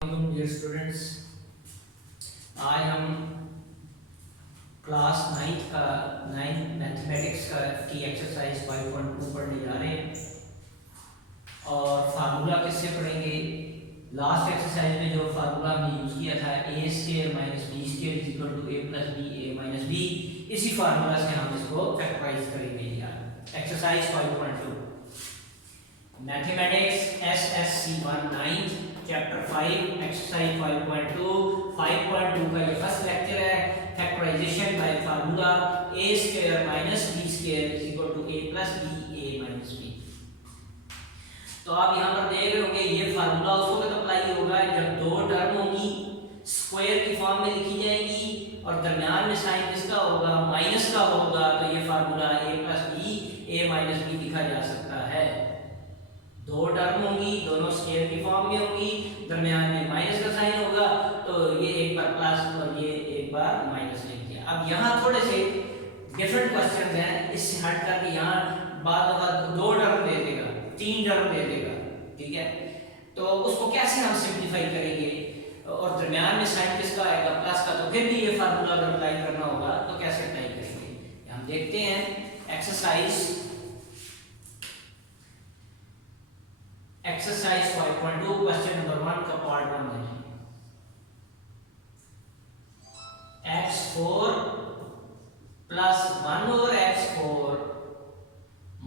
Dear students, आज हम class ninth mathematics की एक्सरसाइज 5.2 पढ़ने जा रहे हैं और फार्मूला किससे पढ़ेंगे। लास्ट एक्सरसाइज में जो फार्मूला हमने यूज़ किया था a square minus b square is equal to a plus b a minus b, इसी फार्मूला से हम इसको फैक्टराइज करेंगे यार। Exercise 5.2 mathematics SSC 19 chapter 5 exercise 5.2 का ये फर्स्ट लेक्चर है। Factorisation by formula a square minus b square is equal to a plus b a minus b। तो आप यहाँ पर देख रहे होंगे ये फार्मूला उसको कब अप्लाई होगा जब दो टर्म होंगी स्क्वायर की फॉर्म में लिखी जाएगी और दरमियान में साइन किसका होगा, माइनस का होगा, तो ये formula a plus b a minus b लिखा जा सकता है। दो टर्म होंगी, दोनों स्क्वायर की फॉर्म में होंगी, दरमियान में माइनस का साइन होगा, तो ये एक बार प्लस और ये एक बार माइनस लिख दिया। अब यहाँ थोड़े से डिफरेंट क्वेश्चंस हैं, इससे हट करके यहाँ बाद दो टर्म दे देगा, तीन टर्म दे देगा, ठीक है। तो उसको कैसे हम सिंप्लीफाई करेंगे और दरमियान में साइन किसका आएगा, प्लस का, तो फिर भी ये फार्मूला अगर अप्लाई करना होगा तो कैसे अप्लाई करेंगे हम देखते हैं। एक्सरसाइज 5.2 क्वेश्चन नंबर 1 का पार्ट 1 है। x4 plus 1 over x4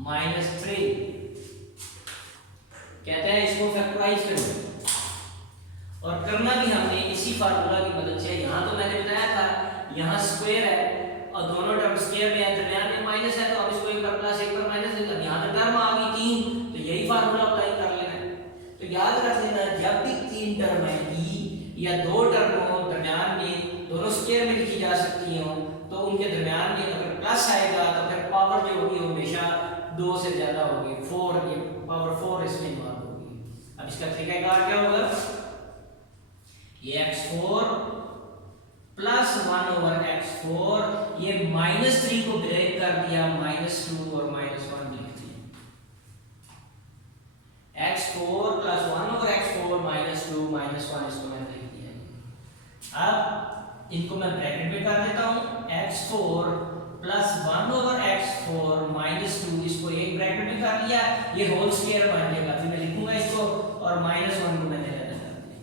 minus 3 कहते हैं इसको फैक्टराइज करो और करना भी हमने इसी फार्मूला की मदद से। यहाँ तो मैंने बताया था यहाँ स्क्वायर है और दोनों टर्म स्क्वायर में है, दरमियान में माइनस है, तो अब इसको एक बार प्लस एक बार माइनस है। अब यहाँ तो टर्म आ गई तीन, तो यही फार्मूला अप्लाई कर लेना है। तो याद रख लेना जब भी तीन टर्म आएगी या दो टर्म हो दरमियान में दोनों स्क्वायर में लिखी जा सकती हो, तो उनके दरमियान में अगर प्लस आएगा तो फिर पावर जो होगी हमेशा दो से ज्यादा होगी, 4 की पावर 4 इसमें इन्वॉल्व होगी। अब इसका तरीकाकार क्या होगा, ये x4 प्लस 1 ओवर x4 ये -3 को ब्रेक कर दिया, -2 और -1 लिख दिया। x4 प्लस 1 ओवर x4 -2 -1 इसको मैंने लिख दिया। अब इनको मैं ब्रैकेट में कर देता हूं, x4 प्लस 1 ओवर x4 -2 इसको एक ब्रैकेट में कर लिया, ये होल स्क्वायर बन जाएगा, फिर मैं लिखूंगा इसको और -1 को मैंने रद्द कर दिया।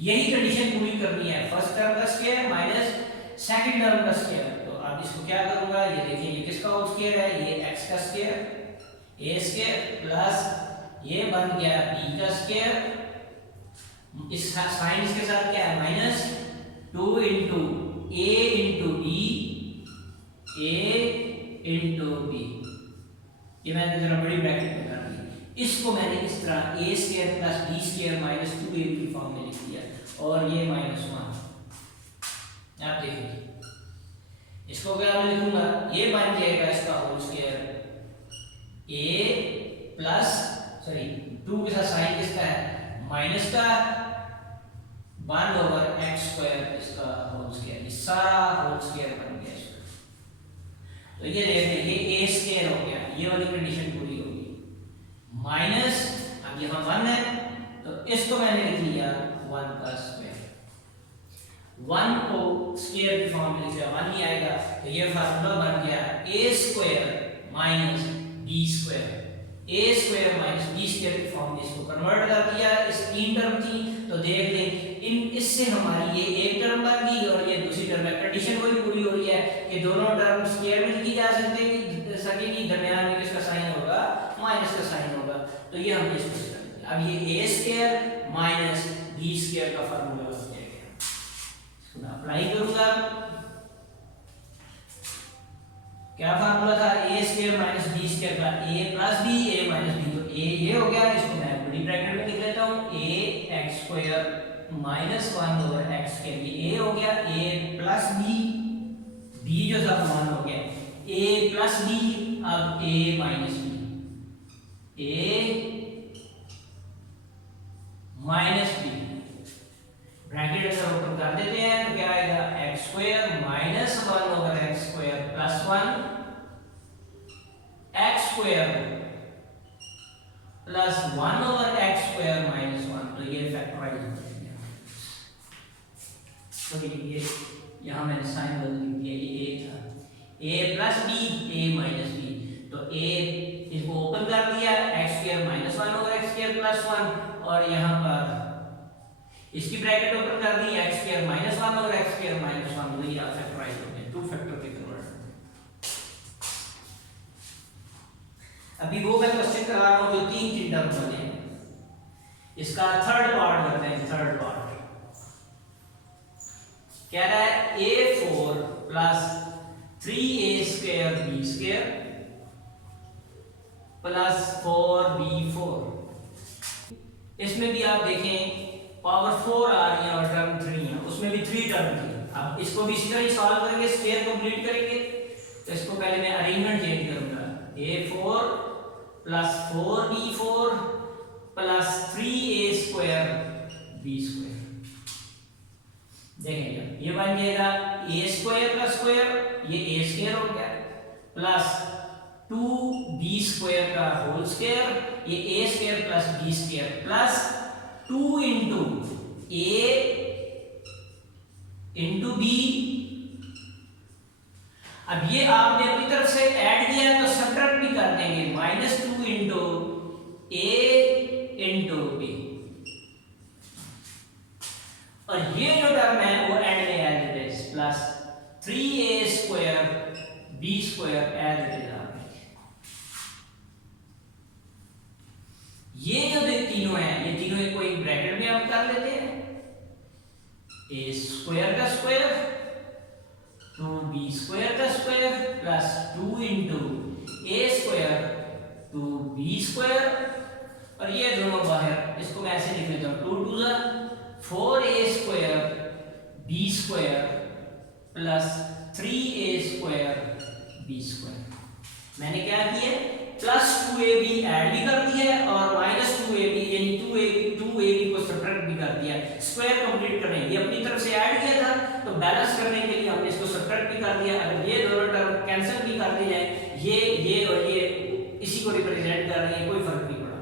यही कंडीशन पूरी करनी है, फर्स्ट टर्म का स्क्वायर माइनस सेकंड टर्म का स्क्वायर। तो अब इसको क्या करूंगा, ये देखिए ये किसका होल स्क्वायर है, ये x का स्क्वायर a स्क्वायर प्लस ये बन गया b का स्क्वायर, इस साइन इसके साथ क्या है -2 into a into b a into b, ये मैंने जरा बड़ी ब्रैकेट में कर दी। इसको मैंने इस तरह a square plus b square -2a की फॉर्म में लिख दिया और ये -1। आप देखिए इसको क्या मैं लिखूंगा, ये बन जाएगा इसका होल स्क्वायर a प्लस 2 के साथ साइन किसका है माइनस का 1 ओवर x स्क्वायर इसका होल स्क्वायर, ये सारा होल स्क्वायर बन गया इसका। तो ये देखिए ये a स्क्वायर हो गया, ये वाली कंडीशन पूरी होगी। माइनस अब यहाँ 1 है तो इसको मैंने लिख लिया 1 का स्क्वायर, 1 को स्क्वायर की फॉर्म में लिख लिया, 1 ही आएगा, तो ये फार्मूला बन गया a square minus b square. a square minus b square की फॉर्म में इसको कन्वर्ट कर दिया। इस तीन टर्म थी तो देख लें इन इससे हमारी ये एक टर्म बन गई और ये दूसरी टर्म है। कंडीशन वही पूरी हो रही है कि दोनों टर्म स्क्वायर में लिखी जा सकेगी, दरमियान में किसका साइन होगा, माइनस का साइन होगा, तो ये हमने इसको करेंगे। अब ये a square minus b square का फार्मूला हो जाएगा, इसको मैं अप्लाई करूंगा। क्या फार्मूला था, a square minus b square का a plus b a minus b, तो a ये हो गया, इसको मैं बड़ी ब्रैकेट में लिख लेता हूं, a x square minus 1 over x के लिए a हो गया, a प्लस b जो था मान हो गया a प्लस b, अब a minus b, a minus b bracket अगर ओपन कर देते हैं तो क्या आएगा, x square minus 1 over x square plus 1 x square plus 1 over x square minus 1। तो ये फैक्टराइज हो जाएगा। तो ये यहाँ मैंने साइन बदल दिया, ये ए था, a plus b, a minus b, तो ए इसको ओपन कर दिया, x square minus one over x square plus one, और यहाँ पर इसकी ब्रैकेट ओपन कर दी, x square minus one over x square minus one, तो ये फैक्टराइज हो गया, टू फैक्टर के कन्वर्ट। अभी वो मैं क्वेश्चन करा रहा हूँ जो तीन टर्म बने हैं, इसका थर्ड पार्ट करते हैं। थर्ड पार्ट कह रहा है a4 plus 3a square b square plus 4b4। इसमें भी आप देखें पावर 4 आ रही है और टर्म 3 है, उसमें भी 3 टर्म थी। अब इसको भी इसी तरह ही सॉल्व करेंगे, स्क्वायर कंप्लीट करेंगे। तो इसको पहले मैं अरेंजमेंट चेंज करूंगा, a4 plus 4b4 plus 3a square b square. देखेंगे ये बन जाएगा a स्क्वायर का स्क्वायर, ये a स्क्वायर हो गया, प्लस 2b स्क्वायर का होल स्क्वायर, ये a square plus b square, plus 2 into a into b। अब ये आपने अपनी तरफ से ऐड किया है तो सब्ट्रैक्ट भी कर देंगे, minus 2 into a into b, और ये जो टर्म है वो एंड में as it is, plus 3a square b square as it is. ये जो तीनों हैं, ये तीनों को एक ब्रैकेट में हम कर लेते हैं, a स्क्वायर का स्क्वायर 2b स्क्वायर का square plus 2 into a square 2b square, और ये दोनों बाहर, इसको मैं ऐसे लिख लेता हूँ 2 2 4a square b square plus 3a square b square. मैंने क्या किया, प्लस 2ab ऐड भी कर दिया और माइनस 2ab यानी 2ab को सब्ट्रैक्ट भी कर दिया। स्क्वायर कंप्लीट करने, ये अपनी तरफ से ऐड किया था तो बैलेंस करने के लिए हमने इसको सब्ट्रैक्ट भी कर दिया। अगर ये दोनों टर्म कैंसिल भी कर दिए जाए, ये और ये इसी को रिप्रेजेंट कर रही है, कोई फर्क नहीं पड़ा।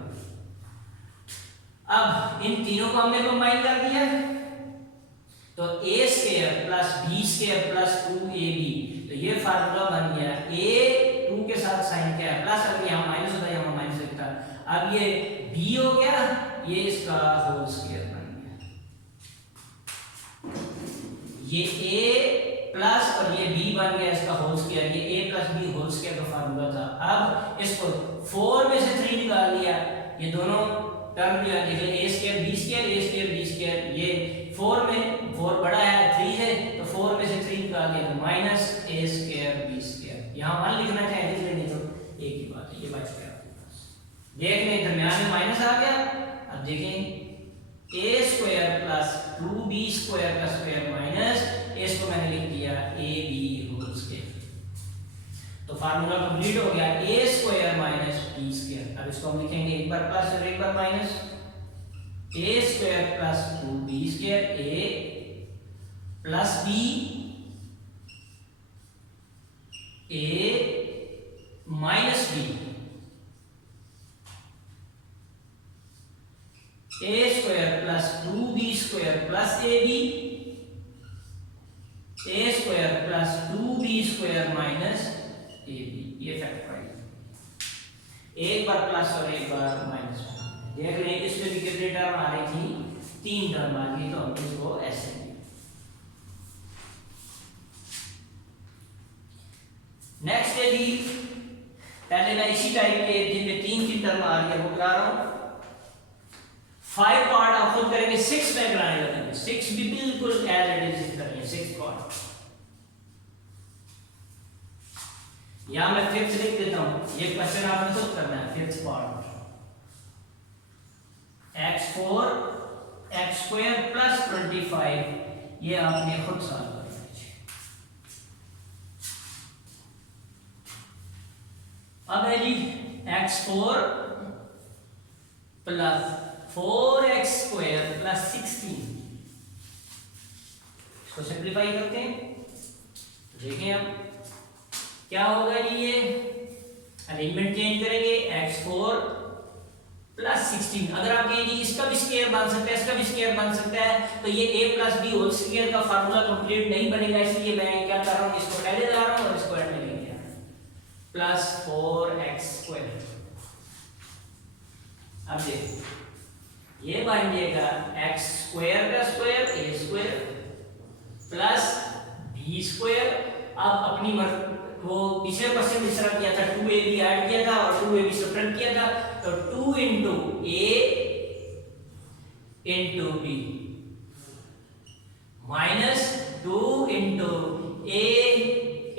अब इन तीनों को हमने कंबाइन कर दिया, तो a square plus b square plus 2ab, तो ये फार्मूला बन गया a 2 के साथ साइन क्या है प्लस, अगर यहाँ माइनस होता है यहाँ माइनस लिखता, अब ये b हो गया, ये इसका होल स्क्वायर बन गया, ये a प्लस और ये b बन गया इसका होल स्क्वायर, ये a plus b whole square का फार्मूला था। अब इसको 4 में से 3 निकाल लिया, ये दोनों टर्म जो है देखिए a square b square, a square b square, ये 4 में 4 बड़ा है 3 है, तो 4 में से 3 निकाल दिया तो minus a square b square. यहाँ 1 लिखना चाहे लिख लेंगे तो एक ही बात है, ये बच गया आपके पास। देख लें दरमियान में माइनस आ गया। अब देखें a square plus 2b square का स्क्वायर माइनस, इसको मैंने लिख दिया ab होल स्क्वायर, तो फार्मूला कंप्लीट हो गया a square minus b square. अब इसको हम लिखेंगे एक बार प्लस और एक बार minus, a square plus 2b square, a plus b, a minus b, a square plus 2b square plus ab, a square plus 2b square minus ab। ये फैक्टराइज, एक बार प्लस और एक बार माइनस। देख रहे हैं इसमें भी कितने टर्म आ रही थी, 3 टर्म आ गई, तो हमने इसको ऐसे लिया। नेक्स्ट है जी, पहले मैं इसी टाइप के जिनमें 3 टर्म आ रही है वो करा रहा हूं। 5 पार्ट आप खुद करेंगे, 6 में कराने लगेंगे, 6 भी बिल्कुल एज इट इज करेंगे 6 पार्ट। यहां मैं 5th लिख देता हूं, ये क्वेश्चन आपने खुद करना है। 5th part x4 x square plus 25, ये आपने खुद सॉल्व करना है। अब है जी x4 plus 4x square plus 16, इसको सिंप्लीफाई करते हैं, देखें अब क्या होगा जी। ये अरेंजमेंट चेंज करेंगे, x4 प्लस 16। अगर आप कहेंगे इसका भी स्क्वायर बन सकता है, इसका भी स्क्वायर बन सकता है, तो ये a plus b whole square का फार्मूला कंप्लीट नहीं बनेगा, इसलिए मैं क्या कर रहा हूँ, इसको पहले ला रहा हूँ और इसको एंड में लेके आ रहा हूँ। Plus 4x square. अब देखो ये बन जाएगा x स्क्वायर का square a square plus b square. अब अपनी वो पिछले क्वेश्चन में इस तरह किया था, 2ab ऐड किया था और 2ab सब्ट्रैक्ट किया था, तो 2 into a into b minus 2 into a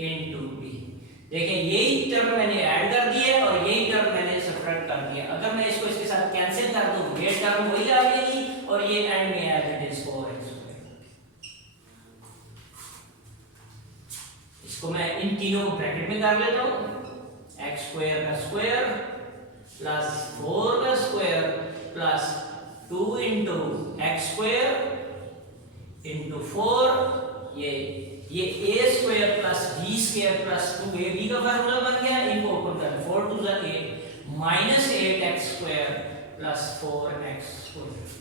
into b। देखिए यही टर्म मैंने ऐड कर दिया और यही टर्म मैंने सब्ट्रैक्ट कर दिया। अगर मैं इसको इसके साथ कैंसिल कर दूं, ये टर्म वही आ जाएगी और ये एंड में एज इट इज 4x। इसको मैं इन तीनों को ब्रैकेट में कर लेता हूं, x स्क्वायर का स्क्वायर प्लस 4 का square plus 2 into x square into 4, ये a square plus b square plus 2ab का फार्मूला बन गया। इनको ओपन कर 4 2 जा 8 minus 8x square plus 4x square.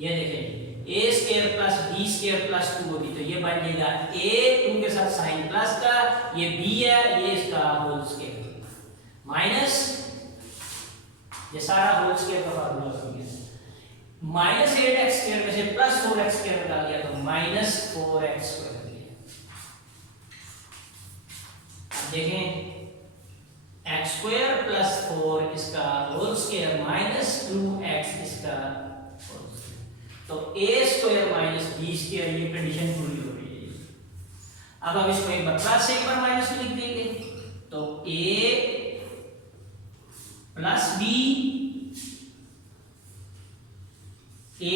ये देखें a square plus b square plus 2ab, तो ये बन जाएगा a 2 के साथ साइन प्लस का, ये b है, ये इसका होल स्क्वायर माइनस ये सारा होल स्क्वायर का फार्मूला बन गया। माइनस 8x स्क्वायर में से प्लस 4x स्क्वायर निकाल दिया तो माइनस 4x स्क्वायर दिया। अब देखें x स्क्वायर प्लस 4 इसका होल स्क्वायर माइनस 2x इसका होल स्क्वायर, तो a square minus b square, ये कंडीशन पूरी हो रही है। अब हम इसको एक बार प्लस एक बार माइनस में लिख देंगे, तो a plus b a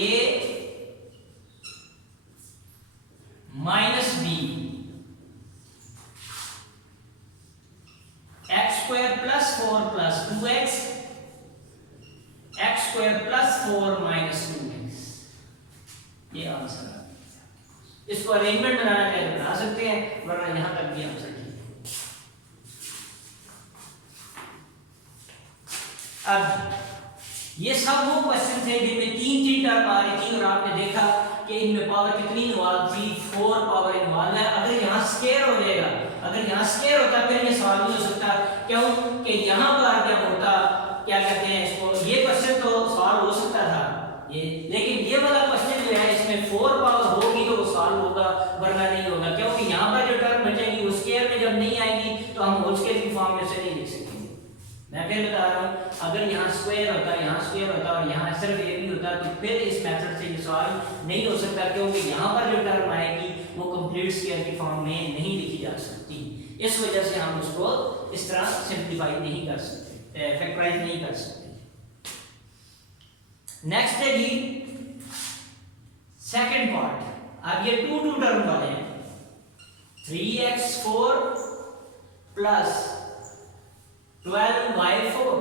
minus b x square plus 4 plus 2x x square plus 4 minus 2x, ये आंसर है। इसको अरेंजमेंट बनाना चाहे तो बना सकते हैं, वरना यहां तक भी आंसर ठीक है। अब ये सब वो क्वेश्चन थे जिनमें तीन तीन टर्म आ रही थी और आपने देखा कि इनमें पावर कितनी इन्वॉल्व थी, 4 पावर इन्वॉल्व है। अगर यहाँ स्क्वायर हो जाएगा, अगर यहाँ स्क्वायर होता फिर ये सॉल्व नहीं हो सकता, क्यों कि यहाँ पर क्या होता, क्या कहते हैं इसको, ये क्वेश्चन तो सॉल्व हो सकता था ये, लेकिन ये वाला क्वेश्चन जो है इसमें 4 पावर होगी तो वो सॉल्व होगा, वरना नहीं होगा, क्योंकि यहाँ पर जो टर्म बचेगी वो स्क्वायर में जब नहीं आएगी तो हम होल स्क्वायर की फॉर्म में से नहीं लिख सकेंगे। मैं फिर बता रहा हूँ, अगर यहाँ स्क्वायर होता, यहाँ स्क्वायर होता और यहाँ सिर्फ ए भी होता तो फिर इस मेथड से ये सॉल्व नहीं हो सकता, क्योंकि यहाँ पर जो टर्म आएगी वो कंप्लीट स्क्वायर की फॉर्म में नहीं लिखी जा सकती। इस वजह से हम उसको इस तरह सिंप्लीफाई नहीं कर सकते, फैक्टराइज नहीं कर सकते। नेक्स्ट है जी सेकंड पार्ट। अब ये 2 2 टर्म वाले हैं, 3x4 प्लस 12y4।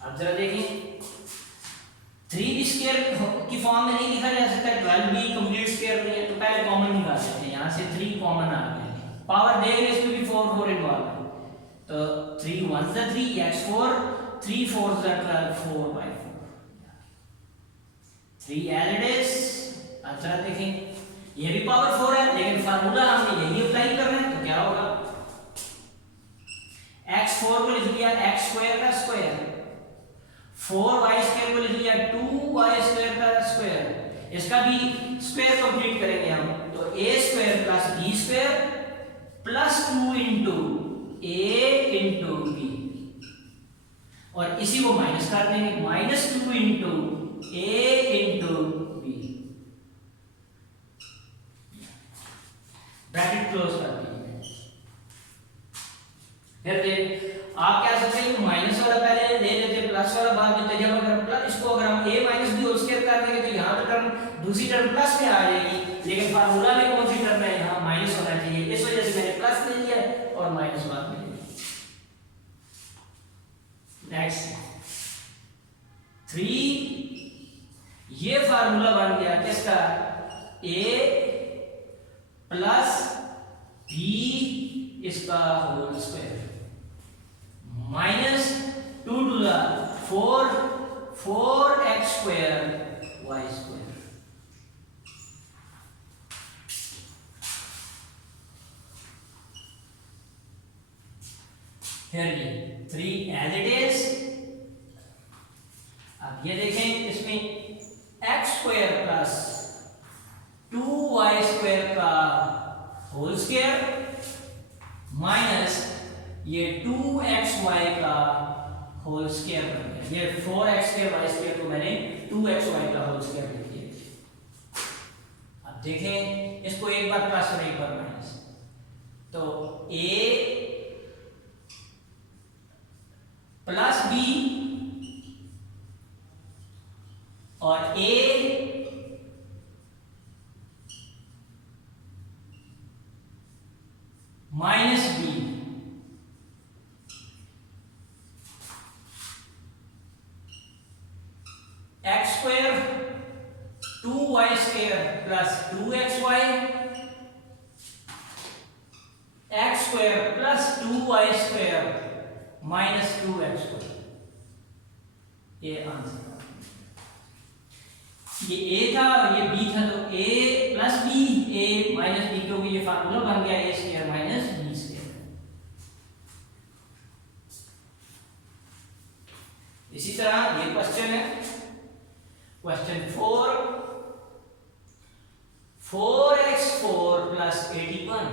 अब जरा देखें, 3b स्क्वायर की फॉर्म में नहीं लिखा जा सकता, 12b कंप्लीट स्क्वायर नहीं है, तो पहले कॉमन निकाल लेते हैं। यहां से 3 कॉमन आ गया, पावर देख रहे इसमें भी 4 4 इन्वॉल्व है, तो 3 1 is 3 x4, 3 4 is 12 4y4, 3 as it is। अब जरा देखें, ये भी पावर 4 है, लेकिन फार्मूला हमने यही अप्लाई करना है, तो क्या होगा, x4 को लिख लिया x स्क्वायर का स्क्वायर, 4y स्क्वायर को लिख लिया 2y स्क्वायर का स्क्वायर, इसका भी स्क्वायर कंप्लीट करेंगे हम, तो a square plus b square plus 2 into a into b, और इसी को माइनस कर देंगे, minus 2 into a into b, bracket close कर दीजिए। फिर देख आप क्या सकते हैं, माइनस वाला पहले ले लेते, प्लस वाला बाद में, जब अगर प्लस इसको अगर हम a minus b whole square कर देंगे तो यहाँ तो टर्म दूसरी टर्म प्लस में आ जाएगी, लेकिन फार्मूला में कौन सी टर्म है, यहाँ माइनस होना चाहिए, इस वजह से मैंने प्लस ले लिया और माइनस बाद में ले लिया। नेक्स्ट 3, ये फार्मूला बन गया किसका, a प्लस इसका whole square minus 2 to the 4x square y square. Here 3 as it is। अब ये देखें इसमें x square plus 2y square का होल स्क्वायर माइनस ये 2xy का होल स्क्वायर बन गया। ये 4x स्क्वायर y स्क्वायर को मैंने 2xy का होल स्क्वायर लिख दिया। अब देखें इसको एक बार प्लस और एक बार माइनस, तो a प्लस b और a minus b x square 2y square plus 2xy x square plus 2y square minus 2x square. ये आंसर ये a था और ये b था, तो a plus b a minus b, क्योंकि ये फार्मूला बन गया a square minus b square. इसी तरह ये क्वेश्चन है, क्वेश्चन 4x4 प्लस 81।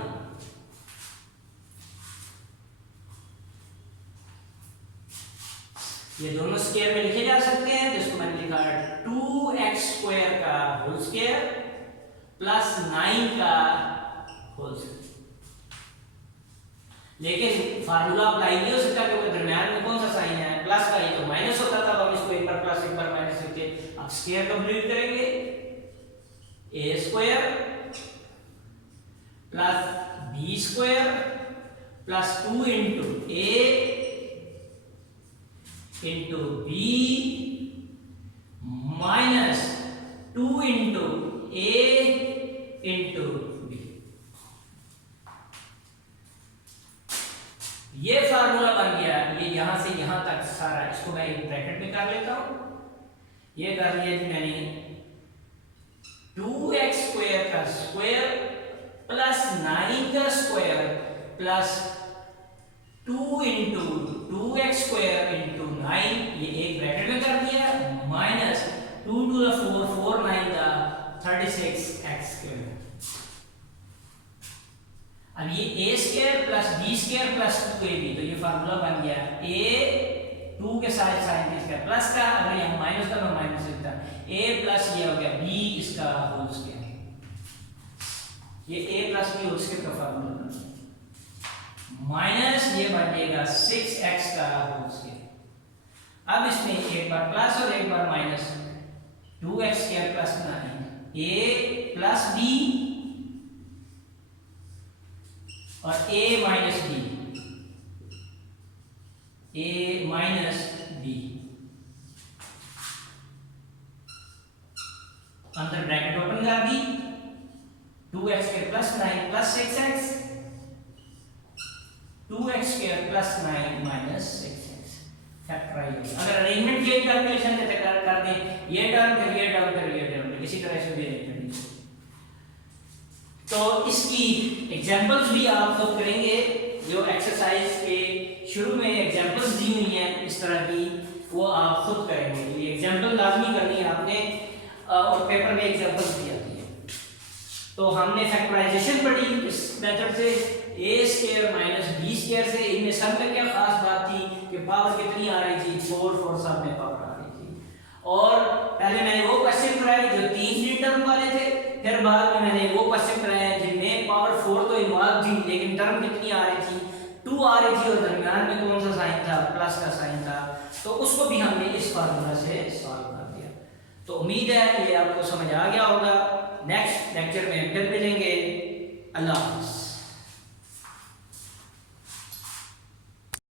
ये दोनों स्क्वायर में लिखे जा सकते हैं, जिसको मैंने लिखा 2x स्क्वायर का होल स्क्वायर प्लस 9 का होल स्क्वायर। लेकिन फार्मूला अप्लाई नहीं हो सकता क्योंकि दरम्यान में कौन सा साइन है, प्लस का, ये तो माइनस होता था, हम इसको एक बार प्लस एक बार माइनस करके अब स्क्वायर कंप्लीट करेंगे। a square plus b square plus 2 into a into b minus 2 into a into b। ये फार्मूला बन गया। ये यहां से यहां तक सारा, इसको मैं एक ब्रैकेट में कर लेता हूं। ये कर लिया जी मैंने 2x स्क्वायर का स्क्वायर प्लस 9 का square plus 2 into 2x square into 9, ये एक ब्रैकेट में कर दिया, minus 2 to the 4 4 9 the 36x square. अब ये a square plus b square plus 2ab, तो ये फार्मूला बन गया a 2 के साथ साइन इसका प्लस का, अगर यहाँ माइनस का तो माइनस लिखता, a प्लस ये हो गया b इसका होल स्क्वायर। ये a plus b whole square का फार्मूला बन गया, माइनस ये बन जाएगा 6x का होल स्क्वायर। अब इसमें एक बार प्लस और एक बार minus, 2x square plus 9 a plus b और a minus b, a minus b, अंदर ब्रैकेट ओपन कर दी, 2x square plus 9 plus 6x, 2x square plus 9 minus 6x। Factorise अगर अरेंजमेंट चेंज कैलकुलेशन से कर दें, ये टर्म फिर ये टर्म फिर ये टर्म, इसी तरह से भी अरेंजमेंट। तो इसकी एग्जांपल्स भी आप लोग करेंगे, जो एक्सरसाइज के शुरू में एग्जांपल्स दी हुई हैं इस तरह की, वो आप खुद करेंगे। ये एग्जांपल लाजमी करनी है आपने, और पेपर में एग्जांपल्स भी आती है। तो हमने फैक्टराइजेशन पढ़ी इस मेथड से, a square minus b square से। इनमें सब में क्या खास बात थी कि पावर कितनी आ रही थी, 4 सब में पावर आ रही थी। और पहले मैंने वो क्वेश्चन कराए जो 3 टर्म वाले थे, फिर बाद में मैंने वो क्वेश्चन कराए जिनमें पावर 4 तो इन्वॉल्व थी लेकिन टर्म कितनी आ रही थी, 2 आ रही थी, और दरमियान में कौन सा साइन था, प्लस का साइन था। तो उसको भी हमने इस फार्मूला से सॉल्व कर दिया। तो उम्मीद है ये आपको समझ आ गया होगा। नेक्स्ट लेक्चर में फिर मिलेंगे। अल्लाह हाफ़िज़।